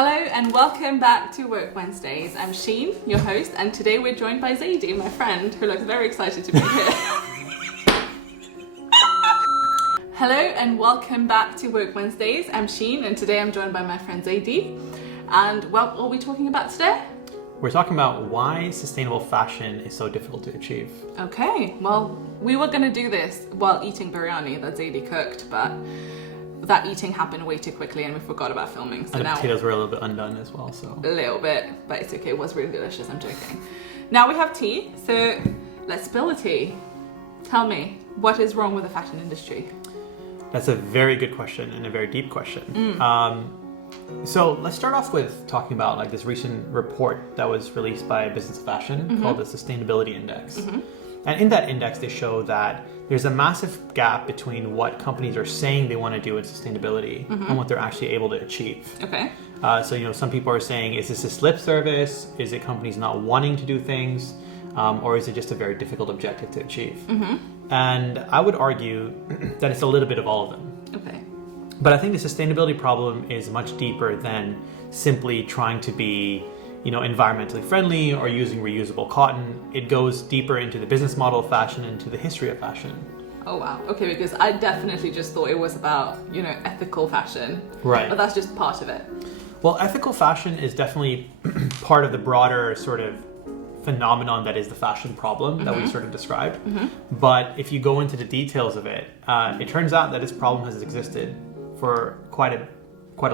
Hello and welcome back to Work Wednesdays. I'm Sheen, your host, and today we're joined by Zaidi, my friend, who looks very excited to be here. Hello and welcome back to Work Wednesdays. I'm Sheen, and today I'm joined by my friend Zaidi. And what are we talking about today? We're talking about why sustainable fashion is so difficult to achieve. Okay, well, we were going to do this while eating biryani that Zaidi cooked, but that eating happened way too quickly and we forgot about filming. So and the now potatoes were a little bit undone as well, so. A little bit, but it's okay. It was really delicious, I'm joking. Now we have tea, so let's spill the tea. Tell me, what is wrong with the fashion industry? That's a very good question and a very deep question. So let's start off with talking about like this recent report that was released by Business of Fashion called the Sustainability Index. And in that index, they show that there's a massive gap between what companies are saying they want to do in sustainability and what they're actually able to achieve. Okay. So, some people are saying, is this a lip service? Is it companies not wanting to do things? Or is it just a very difficult objective to achieve? And I would argue that it's a little bit of all of them. Okay. But I think the sustainability problem is much deeper than simply trying to be, environmentally friendly or using reusable cotton. It goes deeper into the business model of fashion, into the history of fashion. Oh wow. Okay, because I definitely just thought it was about, ethical fashion. Right. But that's just part of it. Well, ethical fashion is definitely part of the broader sort of phenomenon that is the fashion problem that we sort of described. But if you go into the details of it, it turns out that this problem has existed for quite a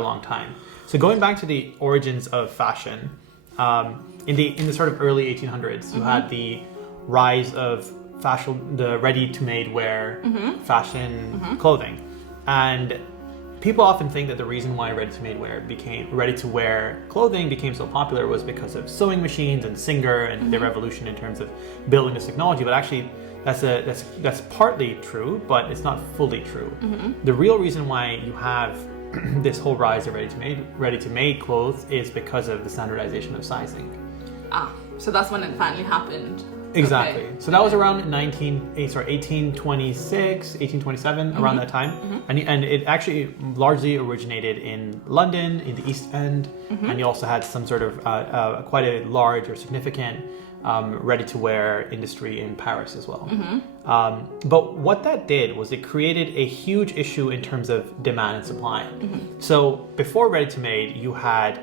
long time. So going back to the origins of fashion, in the sort of early 1800s, you had the rise of fashion, the ready-to-made wear fashion clothing, and people often think that the reason why ready-to-wear clothing became so popular was because of sewing machines and Singer and the revolution in terms of building this technology. But actually, that's partly true, but it's not fully true. The real reason why you have this whole rise of ready-to-made clothes is because of the standardization of sizing. So that's when it finally happened. Exactly. Okay. So that was around 1826, 1827, around that time. And it actually largely originated in London, in the East End, and you also had some sort of quite a large or significant ready-to-wear industry in Paris as well. But what that did was it created a huge issue in terms of demand and supply. So before ready-to-made, you had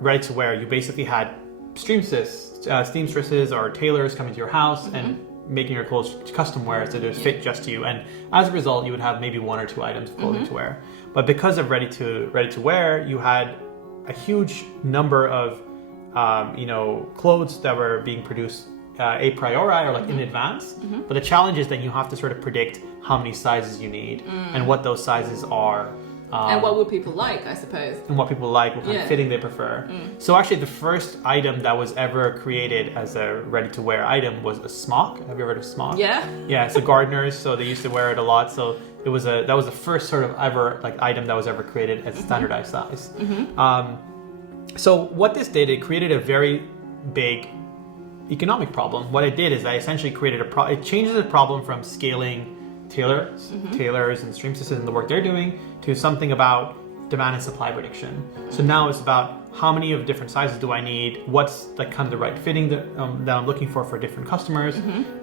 ready-to-wear, you basically had seamstresses or tailors coming to your house and making your clothes custom wear so they fit just to you. And as a result, you would have maybe one or two items of clothing to wear. But because of ready-to-wear, you had a huge number of clothes that were being produced a priori or like in advance. But the challenge is that you have to sort of predict how many sizes you need and what those sizes are. And what would people like, I suppose? And what people like, what kind of fitting they prefer. So actually the first item that was ever created as a ready-to-wear item was a smock. Have you ever heard of smock? Yeah. Yeah, so gardeners, so they used to wear it a lot. So that was the first sort of ever like item that was ever created as a standardized size. So what this did, it created a very big economic problem. What it did is I essentially created it changes the problem from scaling tailors and seamstresses and the work they're doing to something about demand and supply prediction. So now it's about how many of different sizes do I need, what's like kind of the right fitting that I'm looking for different customers,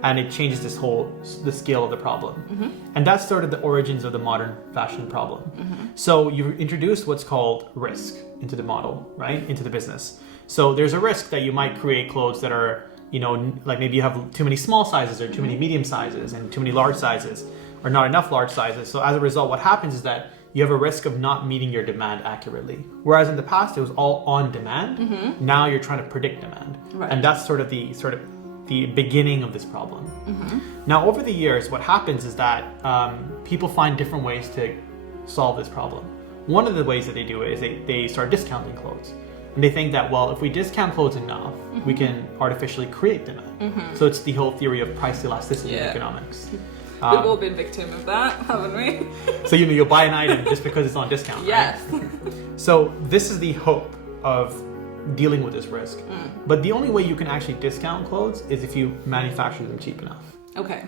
and it changes the scale of the problem. And that's sort of the origins of the modern fashion problem. So you introduce what's called risk into the model, right, into the business. So there's a risk that you might create clothes that are, like maybe you have too many small sizes or too many medium sizes and too many large sizes or not enough large sizes. So as a result, what happens is that you have a risk of not meeting your demand accurately. Whereas in the past, it was all on demand. Now you're trying to predict demand. Right. And that's sort of the beginning of this problem. Now, over the years, what happens is that people find different ways to solve this problem. One of the ways that they do it is they start discounting clothes. And they think that, well, if we discount clothes enough, we can artificially create demand. So it's the whole theory of price elasticity in economics. We've all been victim of that, haven't we? So you'll buy an item just because it's on discount, yes. Right? So this is the hope of dealing with this risk. But the only way you can actually discount clothes is if you manufacture them cheap enough. Okay.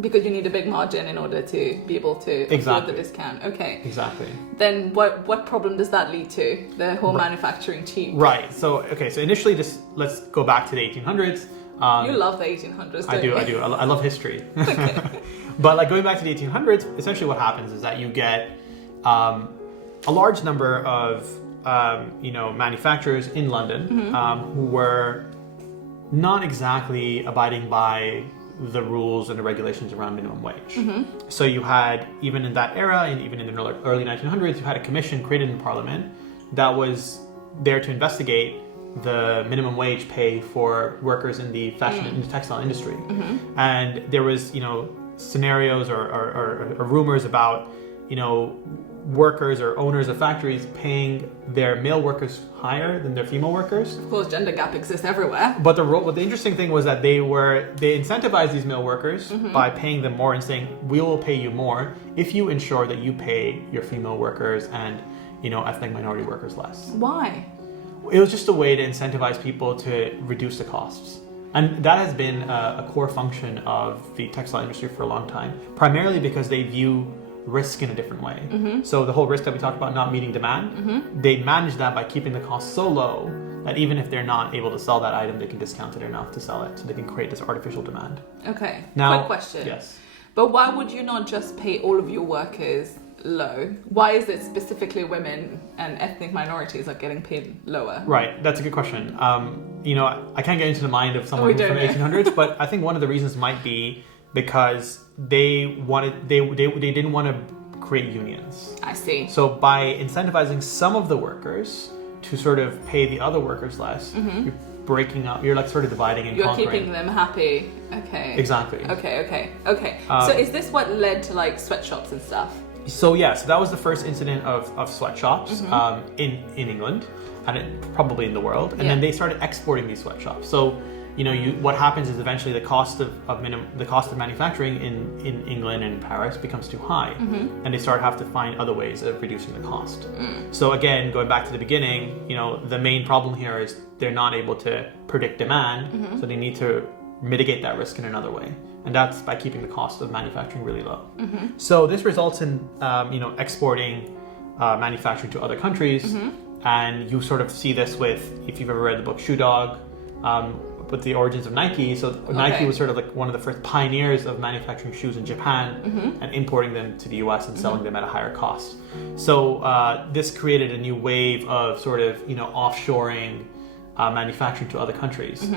Because you need a big margin in order to be able to afford the discount. Okay. Exactly. Then what problem does that lead to? The whole manufacturing cheap. Right. So initially, let's go back to the 1800s. You love the 1800s, don't you? I do. I love history. Okay. But like going back to the 1800s, essentially what happens is that you get a large number of manufacturers in London who were not exactly abiding by the rules and the regulations around minimum wage. So you had, even in that era, and even in the early 1900s, you had a commission created in Parliament that was there to investigate the minimum wage pay for workers in the fashion and the textile industry. And there was, scenarios or rumors about, workers or owners of factories paying their male workers higher than their female workers. Of course, gender gap exists everywhere. But the interesting thing was that they incentivized these male workers by paying them more and saying, we will pay you more if you ensure that you pay your female workers and ethnic minority workers less. Why? It was just a way to incentivize people to reduce the costs. And that has been a core function of the textile industry for a long time, primarily because they view risk in a different way. So the whole risk that we talked about, not meeting demand, they manage that by keeping the cost so low that even if they're not able to sell that item, they can discount it enough to sell it, so they can create this artificial demand. Okay. Now, quick question. Yes. But why would you not just pay all of your workers low? Why is it specifically women and ethnic minorities are getting paid lower? Right, that's a good question. I can't get into the mind of someone from the 1800s, but I think one of the reasons might be because they didn't want to create unions. I see. So by incentivizing some of the workers to sort of pay the other workers less, you're breaking up, you're like sort of dividing and conquering. You're keeping them happy. Okay. Exactly. Okay. So is this what led to like sweatshops and stuff? So that was the first incident of sweatshops in England, and probably in the world. And then they started exporting these sweatshops. So what happens is eventually the cost of manufacturing in England and Paris becomes too high, and they have to find other ways of reducing the cost. So again, going back to the beginning, the main problem here is they're not able to predict demand, so they need to mitigate that risk in another way, and that's by keeping the cost of manufacturing really low. So this results in exporting manufacturing to other countries, and you sort of see this with, if you've ever read the book Shoe Dog, with the origins of Nike. So Nike was sort of like one of the first pioneers of manufacturing shoes in Japan and importing them to the US and selling them at a higher cost. So this created a new wave of sort of, offshoring manufacturing to other countries.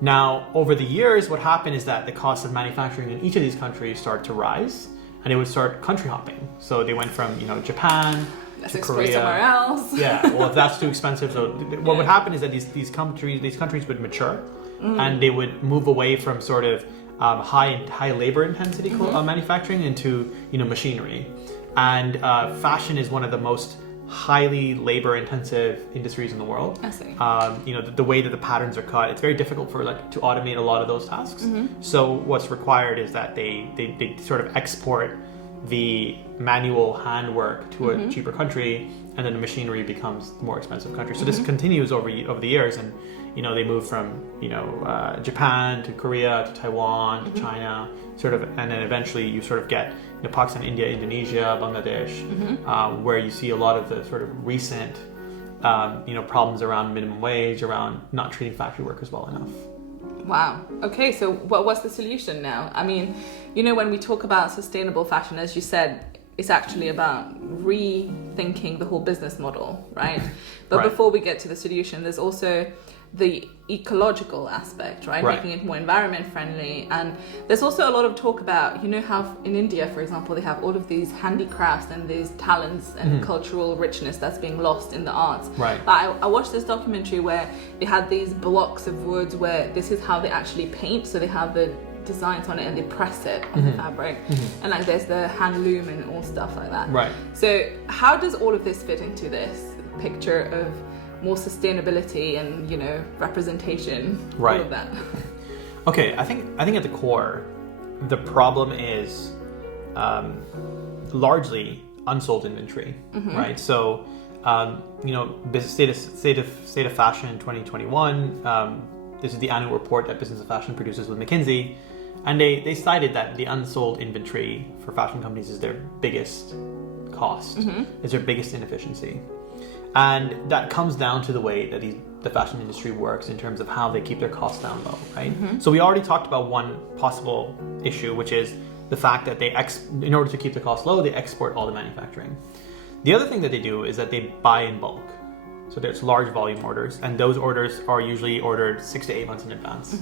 Now, over the years, what happened is that the cost of manufacturing in each of these countries started to rise, and it would start country hopping. So they went from, Japan Let's to explore Korea. Somewhere else. Well, if that's too expensive, so what would happen is that these countries would mature, and they would move away from sort of high labor intensity manufacturing into machinery, and fashion is one of the most highly labor intensive industries in the world. I see. The way that the patterns are cut, it's very difficult to automate a lot of those tasks. So what's required is that they sort of export the manual handwork to a cheaper country, and then the machinery becomes the more expensive country. So this continues over the years, and they move from Japan to Korea to Taiwan to China, sort of, and then eventually you sort of get Pakistan, India, Indonesia, Bangladesh, where you see a lot of the sort of recent problems around minimum wage, around not treating factory workers well enough. Wow. Okay, so what's the solution now? I mean, when we talk about sustainable fashion, as you said, it's actually about rethinking the whole business model, right? But before we get to the solution, there's also the ecological aspect, right? Making it more environment friendly. And there's also a lot of talk about, how in India, for example, they have all of these handicrafts and these talents and cultural richness that's being lost in the arts. Right. I watched this documentary where they had these blocks of wood where this is how they actually paint. So they have the designs on it and they press it on the fabric. And like there's the hand loom and all stuff like that. Right. So how does all of this fit into this picture of more sustainability and representation, all of that? Okay, I think at the core, the problem is largely unsold inventory, right? So state of fashion 2021. This is the annual report that Business of Fashion produces with McKinsey. And they cited that the unsold inventory for fashion companies is their biggest cost, is their biggest inefficiency. And that comes down to the way that the fashion industry works in terms of how they keep their costs down low, right? So we already talked about one possible issue, which is the fact that in order to keep the cost low, they export all the manufacturing. The other thing that they do is that they buy in bulk. So there's large volume orders, and those orders are usually ordered 6 to 8 months in advance.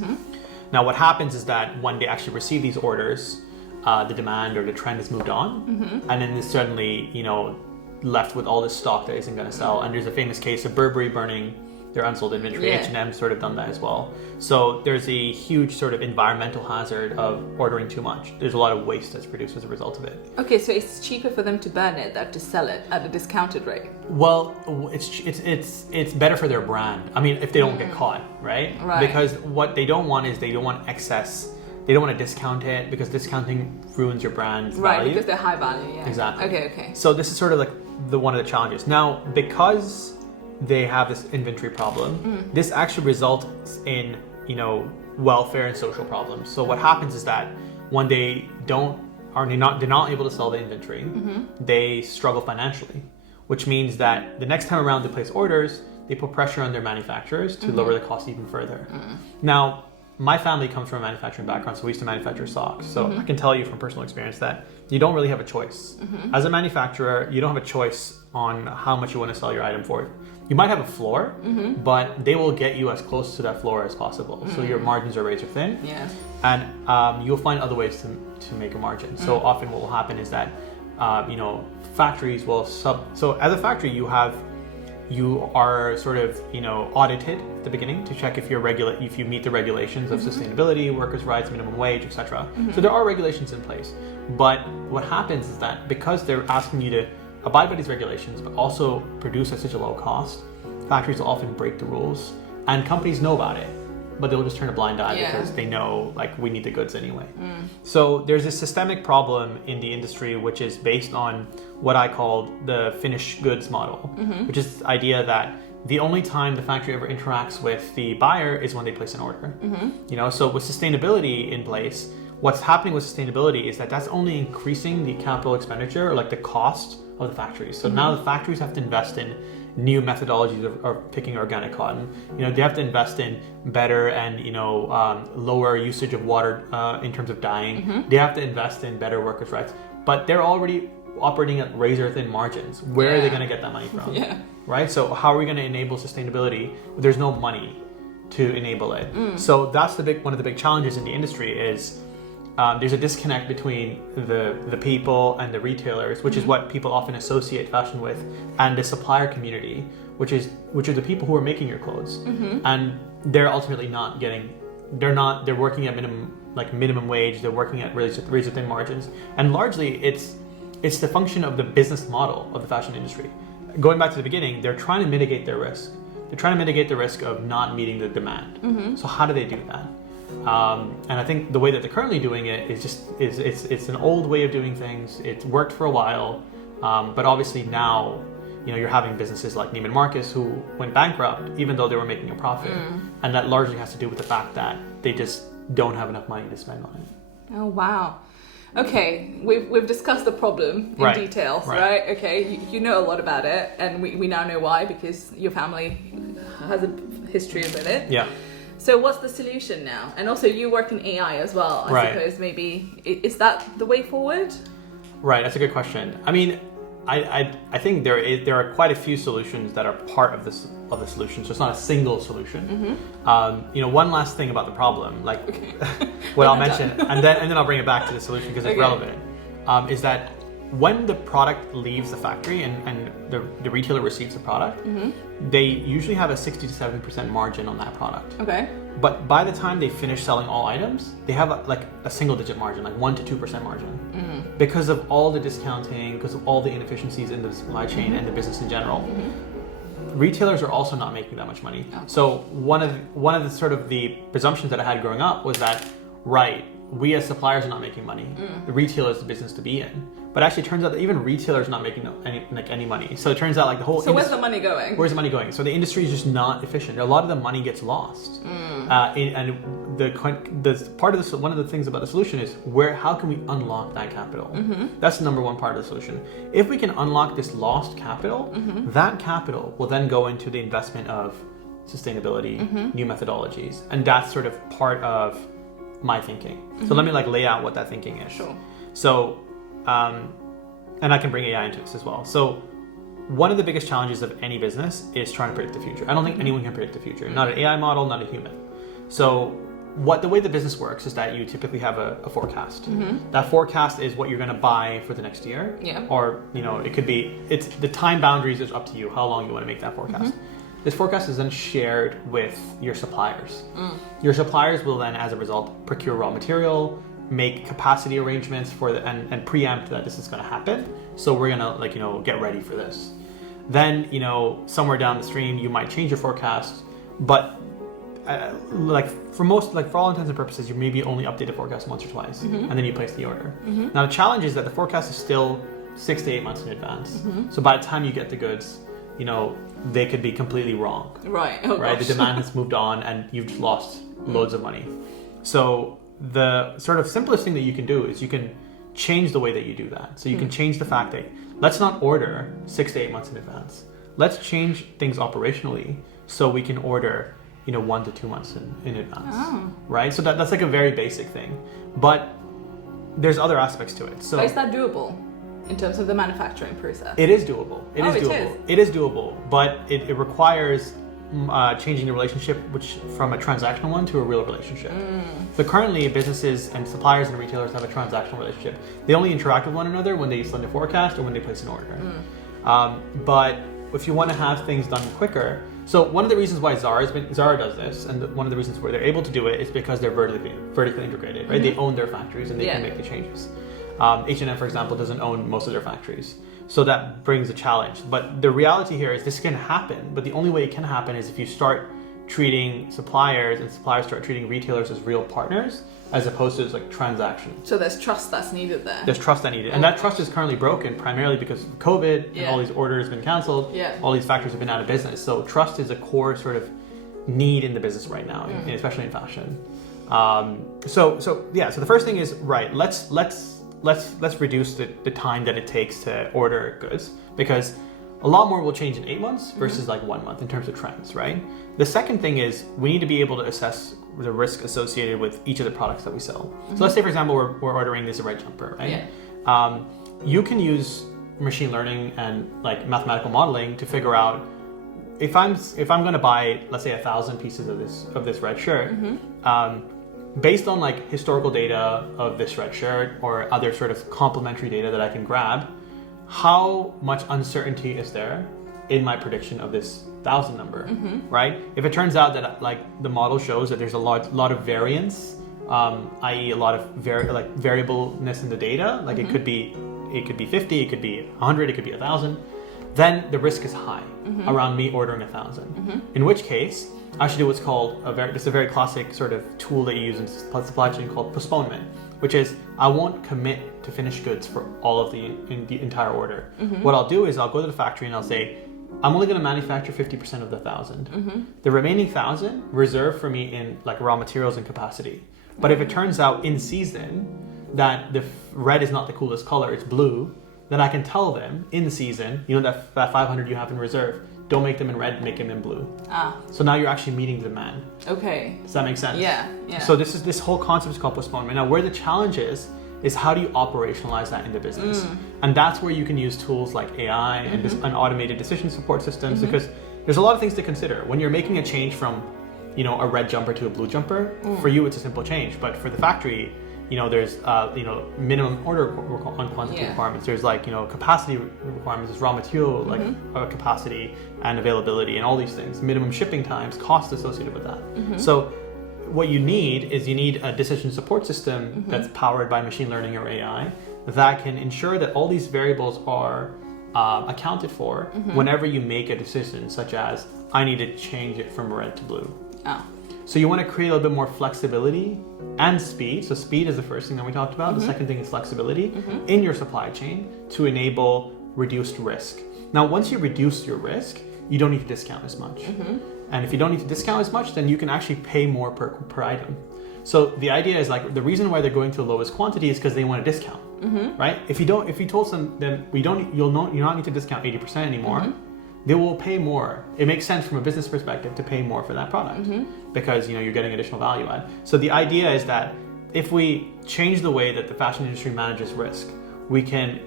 Now, what happens is that when they actually receive these orders, the demand or the trend has moved on, and then they're suddenly, left with all this stock that isn't going to sell. And there's a famous case of Burberry burning their unsold inventory. Yeah. H&M sort of done that as well. So there's a huge sort of environmental hazard of ordering too much. There's a lot of waste that's produced as a result of it. Okay, so it's cheaper for them to burn it than to sell it at a discounted rate. Well, it's better for their brand. I mean, if they don't get caught, right? Right. Because what they don't want is they don't want excess. They don't want to discount it because discounting ruins your brand's value. Right, because they're high value, yeah. Exactly. Okay. So this is sort of like one of the challenges. Now, because they have this inventory problem, this actually results in, welfare and social problems. So what happens is that when they're not able to sell the inventory, they struggle financially, which means that the next time around they place orders, they put pressure on their manufacturers to lower the cost even further. Now, my family comes from a manufacturing background, so we used to manufacture socks. So I can tell you from personal experience that you don't really have a choice. As a manufacturer, you don't have a choice on how much you want to sell your item for. You might have a floor, but they will get you as close to that floor as possible. So your margins are razor thin. Yeah. And you'll find other ways to make a margin. So often what will happen is that, factories will so as a factory, you are sort of, audited at the beginning to check if if you meet the regulations of sustainability, workers' rights, minimum wage, etc. So there are regulations in place. But what happens is that because they're asking you to abide by these regulations, but also produce at such a low cost, factories will often break the rules, and companies know about it, but they'll just turn a blind eye because they know, we need the goods anyway. So there's a systemic problem in the industry, which is based on what I call the finished goods model, which is the idea that the only time the factory ever interacts with the buyer is when they place an order. So with sustainability in place, what's happening with sustainability is that that's only increasing the capital expenditure, or the cost of the factories. So now the factories have to invest in new methodologies of picking organic cotton. They have to invest in better and lower usage of water in terms of dyeing. They have to invest in better workers' rights, but they're already operating at razor thin margins. Where are they going to get that money from? Right. So how are we going to enable sustainability? There's no money to enable it. So that's one of the big challenges in the industry is. There's a disconnect between the people and the retailers, which is what people often associate fashion with, and the supplier community, which are the people who are making your clothes, and they're ultimately not getting. They're working at minimum wage. They're working at razor thin margins, and largely it's the function of the business model of the fashion industry. Going back to the beginning, they're trying to mitigate their risk. They're trying to mitigate the risk of not meeting the demand. So how do they do that? And I think the way that they're currently doing it is it's an old way of doing things. It's worked for a while, but obviously now, you're having businesses like Neiman Marcus who went bankrupt even though they were making a profit, and that largely has to do with the fact that they just don't have enough money to spend on it. Oh wow. Okay, we've discussed the problem in detail, right? Okay, you know a lot about it, and we now know why, because your family has a history with it. Yeah. So what's the solution now? And also you work in AI as well, I suppose maybe. Is that the way forward? Right, that's a good question. I mean, I think there are quite a few solutions that are part of the solution, so it's not a single solution. One last thing about the problem, what I'll mention, and then I'll bring it back to the solution because it's relevant, is that when the product leaves the factory and the retailer receives the product, they usually have a 60 to 70% margin on that product. Okay. But by the time they finish selling all items, they have a single-digit margin, 1 to 2% margin, because of all the discounting, because of all the inefficiencies in the supply chain and the business in general. Retailers are also not making that much money. Okay. So one of the sort of the presumptions that I had growing up was that, we as suppliers are not making money. The retailer is the business to be in. But actually, it turns out that even retailers are not making any money. So it turns out like the whole. So where's the money going? Where's the money going? So the industry is just not efficient. A lot of the money gets lost. And one of the things about the solution is how can we unlock that capital? That's the number one part of the solution. If we can unlock this lost capital, that capital will then go into the investment of sustainability, new methodologies, and that's sort of part of my thinking. So let me lay out what that thinking is. Sure. So, and I can bring AI into this as well. So one of the biggest challenges of any business is trying to predict the future. I don't think anyone can predict the future. Not an AI model, not a human. So the way the business works is that you typically have a forecast. That forecast is what you're going to buy for the next year. Yeah. Or, it could be, it's the time boundaries is up to you, how long you want to make that forecast. This forecast is then shared with your suppliers. Your suppliers will then, as a result, procure raw material, make capacity arrangements for and preempt that this is going to happen. So we're going to get ready for this. Then, somewhere down the stream, you might change your forecast, but for all intents and purposes, you maybe only update the forecast once or twice, and then you place the order. Now the challenge is that the forecast is still 6 to 8 months in advance. So by the time you get the goods, they could be completely wrong. Right. Oh, right. Gosh. The demand has moved on, and you've just lost loads of money. So the sort of simplest thing that you can do is you can change the way that you do that. So you can change the fact that let's not order 6 to 8 months in advance. Let's change things operationally so we can order 1 to 2 months in advance. Right? So that's a very basic thing. But there's other aspects to it. So is that doable in terms of the manufacturing process? It is doable. It is doable, but it requires changing the relationship from a transactional one to a real relationship. So currently businesses and suppliers and retailers have a transactional relationship. They only interact with one another when they send a forecast or when they place an order. But if you want to have things done quicker, so one of the reasons why Zara does this, and one of the reasons where they're able to do it is because they're vertically integrated, right? They own their factories and they can make the changes. H&M, for example, doesn't own most of their factories. So that brings a challenge. But the reality here is this can happen, but the only way it can happen is if you start treating suppliers and suppliers start treating retailers as real partners as opposed to like transactions. So there's trust that's needed there. There's trust that needed. And that trust is currently broken primarily because of COVID and all these orders have been canceled. All these factories have been out of business. So trust is a core sort of need in the business right now, especially in fashion. So the first thing is, right, let's reduce the time that it takes to order goods, because a lot more will change in 8 months versus like 1 month in terms of trends, right? The second thing is we need to be able to assess the risk associated with each of the products that we sell. So let's say, for example, we're ordering this red jumper, right? You can use machine learning and like mathematical modeling to figure out if I'm going to buy, let's say, 1,000 pieces of this red shirt. Based on like historical data of this red shirt or other sort of complementary data that I can grab, how much uncertainty is there in my prediction of this 1,000 number, right? If it turns out that like the model shows that there's a lot of variance, i.e. a lot of variableness in the data, like it could be 50, it could be 100, it could be 1,000, then the risk is high around me ordering 1,000. In which case, I should do what's called it's a very classic sort of tool that you use in supply chain called postponement, which is I won't commit to finished goods for all of the entire order. What I'll do is I'll go to the factory and I'll say, I'm only going to manufacture 50% of the 1,000. The remaining 1,000 reserved for me in like raw materials and capacity. But if it turns out in season that the red is not the coolest color, it's blue, then I can tell them in season, that 500 you have in reserve, don't make them in red, make them in blue. So now you're actually meeting the demand. Okay. Does that make sense? Yeah. So this whole concept is called postponement. Now where the challenge is how do you operationalize that in the business? And that's where you can use tools like AI and automated decision support systems, because there's a lot of things to consider. When you're making a change from, a red jumper to a blue jumper, for you it's a simple change, but for the factory, there's minimum order quantity requirements. There's capacity requirements. There's raw material capacity and availability and all these things. Minimum shipping times, costs associated with that. So what you need is a decision support system that's powered by machine learning or AI that can ensure that all these variables are accounted for whenever you make a decision, such as I need to change it from red to blue. Oh. So you want to create a little bit more flexibility and speed. So speed is the first thing that we talked about. The second thing is flexibility in your supply chain to enable reduced risk. Now, once you reduce your risk, you don't need to discount as much. And if you don't need to discount as much, then you can actually pay more per item. So the idea is like the reason why they're going to the lowest quantity is because they want a discount, right? If you told them then you'll not need to discount 80% anymore, they will pay more. It makes sense from a business perspective to pay more for that product because you're getting additional value add. So the idea is that if we change the way that the fashion industry manages risk, we can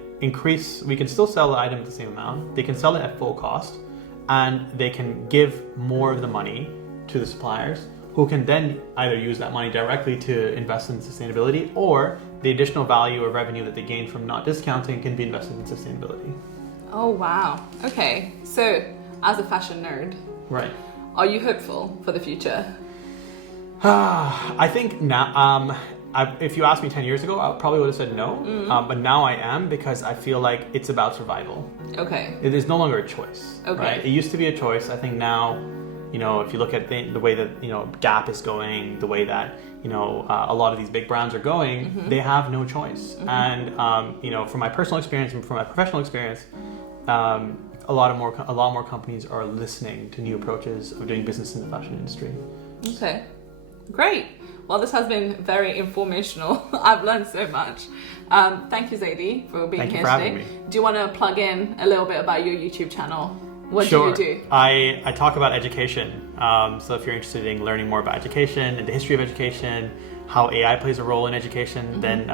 still sell the item at the same amount. They can sell it at full cost, and they can give more of the money to the suppliers, who can then either use that money directly to invest in sustainability, or the additional value or revenue that they gain from not discounting can be invested in sustainability. Oh, wow. Okay. So, as a fashion nerd, right, are you hopeful for the future? I think now, if you asked me 10 years ago, I probably would have said no. But now I am, because I feel like it's about survival. Okay. It is no longer a choice. Okay. Right? It used to be a choice. I think now, if you look at the way that, Gap is going, the way that, a lot of these big brands are going, they have no choice. And, from my personal experience and from my professional experience, a lot more companies are listening to new approaches of doing business in the fashion industry. Okay, great. Well, this has been very informational. I've learned so much. Thank you, Zaidi, for being here today. Do you want to plug in a little bit about your YouTube channel? What do you do? I talk about education. So if you're interested in learning more about education and the history of education, how AI plays a role in education, then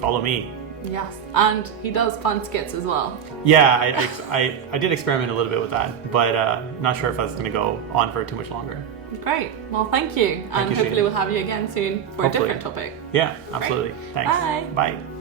follow me. Yes, and he does fun skits as well. Yeah, I did experiment a little bit with that, but not sure if that's going to go on for too much longer. Great. Well, thank you. And hopefully we'll have you again soon for a different topic. Yeah, absolutely. Great. Thanks. Bye. Bye.